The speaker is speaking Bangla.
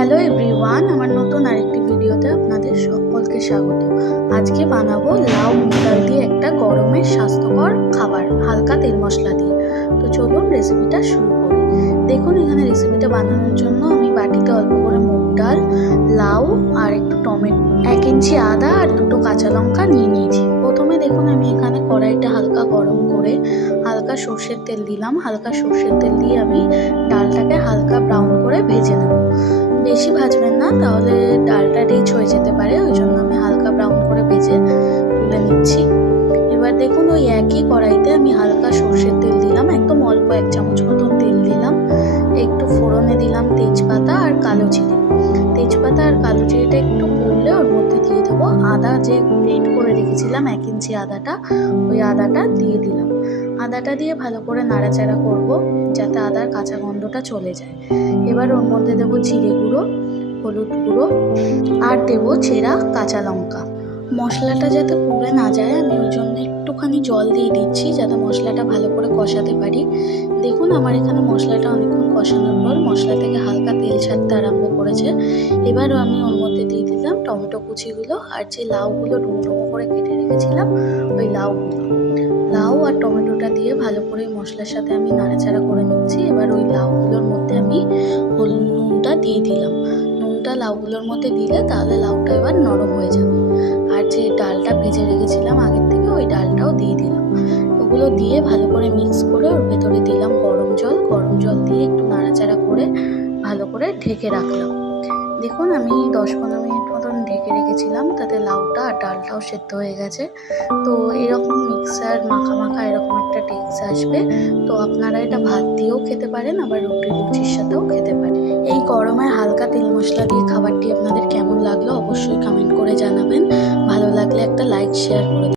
হ্যালো এভরিওয়ান আমার নতুন আরেকটি ভিডিওতে আপনাদের সকলকে স্বাগত। আজকে বানাবো লাউ ডাল দিয়ে একটা গরমের স্বাস্থ্যকর খাবার, হালকা তেল মশলা দিয়ে। তো চলুন রেসিপিটা শুরু করি। দেখুন, এখানে রেসিপিটা বানানোর জন্য আমি বাটিতে অল্প করে মুগ ডাল, লাউ আর একটু টমেটো, এক ইঞ্চি আদা আর দুটো কাঁচা লঙ্কা নিয়ে নিয়েছি। প্রথমে দেখুন, আমি এখানে কড়াইটা হালকা গরম করে হালকা সর্ষের তেল দিলাম। হালকা সর্ষের তেল দিয়ে আমি ডালটাকে একদম এক চামচ মতো তেল দিলাম। একটু ফোড়নে দিলাম তেজপাতা আর কালো জিরে তেজপাতা আর কালো জিরেটা একটু পুড়লে ওর মধ্যে দিয়ে দেবো। আদা যে গ্রেট করে রেখেছিলাম, এক ইঞ্চি আদাটা, ওই আদাটা দিয়ে দিলাম। আদাটা দিয়ে ভালো করে নাড়াচাড়া করব যাতে আদার কাঁচা গন্ধটা চলে যায়। এবার ওর মধ্যে দেবো জিরে গুঁড়ো, হলুদ গুঁড়ো আর দেবো ছেঁড়া কাঁচা লঙ্কা। মশলাটা যাতে পুড়ে না যায়, আমি ওই জন্য একটুখানি জল দিয়ে দিচ্ছি যাতে মশলাটা ভালো করে কষাতে পারি। দেখুন, আমার এখানে মশলাটা অনেকক্ষণ কষানোর পর মশলা থেকে হালকা তেল ছাড়তে আরম্ভ করেছে। এবারও আমি ওর মধ্যে দিয়ে দিলাম টমেটো কুচিগুলো আর যে লাউগুলো ডুমো ডুমো করে কেটে রেখেছিলাম, ওই লাউগুলো। লাউ আর টমেটোটা দিয়ে ভালো করে মশলার সাথে আমি নাড়াচাড়া করে নিচ্ছি। এবার ওই লাউগুলোর লাউগুলোর মধ্যে দিলে তাহলে লাউটা এবার নরম হয়ে যাবে। আর যে ডালটা ভেজে রেখেছিলাম আগের থেকে, ওই ডালটাও দিয়ে দিলাম। ওগুলো দিয়ে ভালো করে মিক্স করে ওর ভেতরে দিলাম গরম জল। গরম জল দিয়ে একটু নাড়াচাড়া করে ভালো করে ঢেকে রাখলাম। দেখুন, আমি দশ পনেরো মিনিট মতন ঢেকে রেখেছিলাম, তাতে লাউটা আর ডালটাও সেদ্ধ হয়ে গেছে। তো এরকম মিক্সার মাখা মাখা এরকম একটা টেক্স আসবে। তো আপনারা এটা ভাত দিয়েও খেতে পারেন, আবার রুটি, লুচির সাথেও খেতে পারেন। তেল মশলা দিয়ে খাবারটি আপনাদের